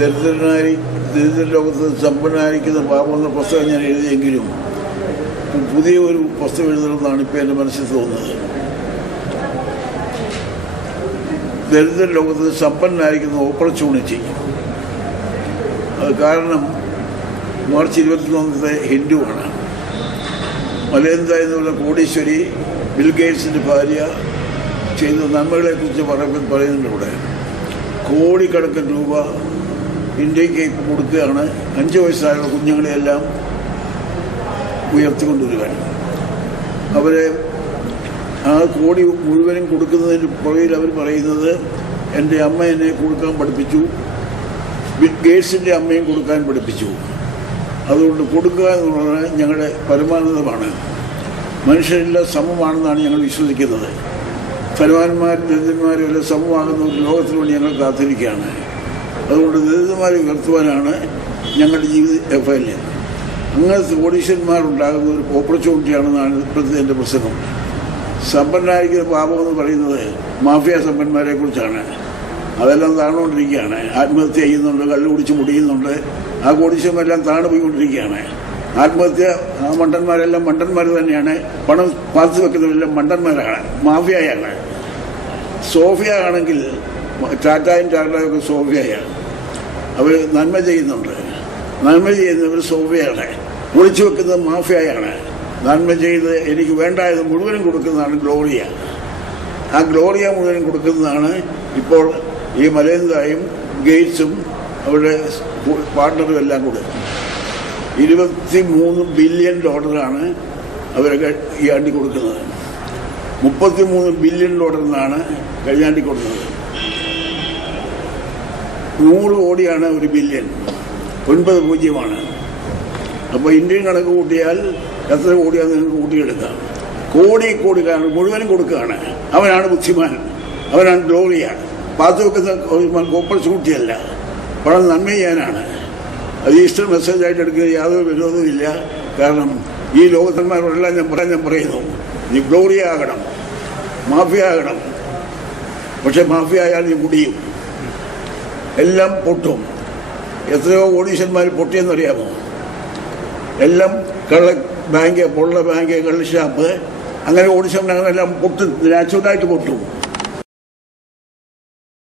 ദരിദ്ര ലോകത്ത് സമ്പന്നനായിരിക്കുന്ന പാപം എന്ന പുസ്തകം ഞാൻ എഴുതിയെങ്കിലും പുതിയ ഒരു പുസ്തകം എഴുതണമെന്നാണ് ഇപ്പോൾ എൻ്റെ മനസ്സിൽ തോന്നുന്നത്. ദരിദ്ര ലോകത്ത് സമ്പന്നനായിരിക്കുന്ന ഓപ്പർച്യൂണിറ്റി. അത് കാരണം മാർച്ച് 21 ഹിന്ദുവാണ്. മലേന്ദ്ര എന്നുള്ള കോടീശ്വരി ബിൽഗേറ്റ്സിൻ്റെ ഭാര്യ ചെയ്ത നന്മകളെക്കുറിച്ച് പറയുന്നുണ്ട്. ഇവിടെ കോടിക്കണക്കിന് രൂപ ഇന്ത്യക്ക് കൊടുക്കുകയാണ് 5 വയസ്സായുള്ള കുഞ്ഞുങ്ങളെയെല്ലാം ഉയർത്തിക്കൊണ്ടുവരികയാണ്. അവരെ ആ കോടി മുഴുവനും കൊടുക്കുന്നതിന് പുറകിൽ അവർ പറയുന്നത് എൻ്റെ അമ്മ എന്നെ കൊടുക്കാൻ പഠിപ്പിച്ചു, ഗേറ്റ്സിൻ്റെ അമ്മയും കൊടുക്കാൻ പഠിപ്പിച്ചു. അതുകൊണ്ട് കൊടുക്കുക എന്നുള്ളത് ഞങ്ങളുടെ പരമാനന്ദമാണ്. മനുഷ്യരെല്ലാം സമമാണെന്നാണ് ഞങ്ങൾ വിശ്വസിക്കുന്നത്. ധനവാന്മാരും ദരിദ്രന്മാരും എല്ലാം സമമാകുന്ന ഒരു ലോകത്തിന് വേണ്ടി ഞങ്ങൾ കാത്തിരിക്കുകയാണ്. അതുകൊണ്ട് ദരിദ്രന്മാരെ ഉയർത്തുവാനാണ് ഞങ്ങളുടെ ജീവിത എഫ്ഐല്. അങ്ങനത്തെ കോടീശ്വരന്മാരുണ്ടാകുന്ന ഒരു ഓപ്പർച്യൂണിറ്റിയാണെന്നാണ് ഇപ്പോഴത്തെ എൻ്റെ പ്രസംഗം. സമ്പന്നരായിരിക്കുന്ന പാപം എന്ന് പറയുന്നത് മാഫിയ സമ്പന്മാരെ കുറിച്ചാണ്. അതെല്ലാം താണുകൊണ്ടിരിക്കുകയാണ്. ആത്മഹത്യ ചെയ്യുന്നുണ്ട്, കള്ളു കുടിച്ച് മുടിയുന്നുണ്ട്. ആ കോടീശ്വരന്മാരെല്ലാം താണു പോയിക്കൊണ്ടിരിക്കുകയാണ്. ആത്മഹത്യ ആ മണ്ടന്മാരെല്ലാം മണ്ടന്മാർ തന്നെയാണ്. പണം പാത്തു വെക്കുന്നവരെല്ലാം മണ്ടന്മാരാണ്, മാഫിയയാണ്. സോഫിയ ആണെങ്കിൽ ടാറ്റയും ഒക്കെ സോഫിയയാണ്. അവർ നന്മ ചെയ്യുന്നുണ്ട്. നന്മ ചെയ്യുന്നവർ സോഫിയാണ്. ഒളിച്ചു വെക്കുന്നത് മാഫിയയാണ്. നന്മ ചെയ്ത് എനിക്ക് വേണ്ടായത് മുഴുവനും കൊടുക്കുന്നതാണ് ഗ്ലോറിയ. ആ ഗ്ലോറിയ മുഴുവനും കൊടുക്കുന്നതാണ് ഇപ്പോൾ ഈ മലേന്ദ്രയും ഗേറ്റ്സും അവരുടെ പാർട്ട്ണറും എല്ലാം കൂടെ. $23 ബില്യൺ അവരൊക്കെ ഈ ആണ്ടി കൊടുക്കുന്നത്. $33 ബില്യൺ കഴിഞ്ഞ ആണ്ടി കൊടുക്കുന്നത്. 100 കോടിയാണ് ഒരു ബില്യൺ, 9 പൂജ്യമാണ്. അപ്പോൾ ഇന്ത്യൻ കണക്ക് കൂട്ടിയാൽ എത്ര കോടിയാണെന്ന് നിങ്ങൾക്ക് കൂട്ടിയെടുക്കാം. കോടി മുഴുവനും കൊടുക്കുകയാണ്. അവനാണ് ബുദ്ധിമാൻ, അവനാണ് ഗ്ലോറിയ. പാത്തു വെക്കുന്ന ഓപ്പർച്യൂണിറ്റിയല്ല, പണം നന്മ ചെയ്യാനാണ്. അത് ഈസ്റ്റർ മെസ്സേജായിട്ട് എടുക്കുന്നത് യാതൊരു വിരോധവും ഇല്ല. കാരണം ഈ ലോകത്തന്മാരോടെല്ലാം ഞാൻ പറയുന്നു, നീ ഗ്ലോറിയ ആകണം, മാഫിയ ആകണം. പക്ഷെ മാഫിയ ആയാൽ നീ മുടിയും, എല്ലാം പൊട്ടും. എത്രയോ കോടീശ്വരന്മാർ പൊട്ടിയെന്നറിയാമോ? എല്ലാം കള്ള ബാങ്ക്, പൊള്ള ബാങ്ക്, കള്ള് ഷാപ്പ്, അങ്ങനെ കോടീശ്വരനെല്ലാം പൊട്ടും, നാച്ചുറലായിട്ട് പൊട്ടും.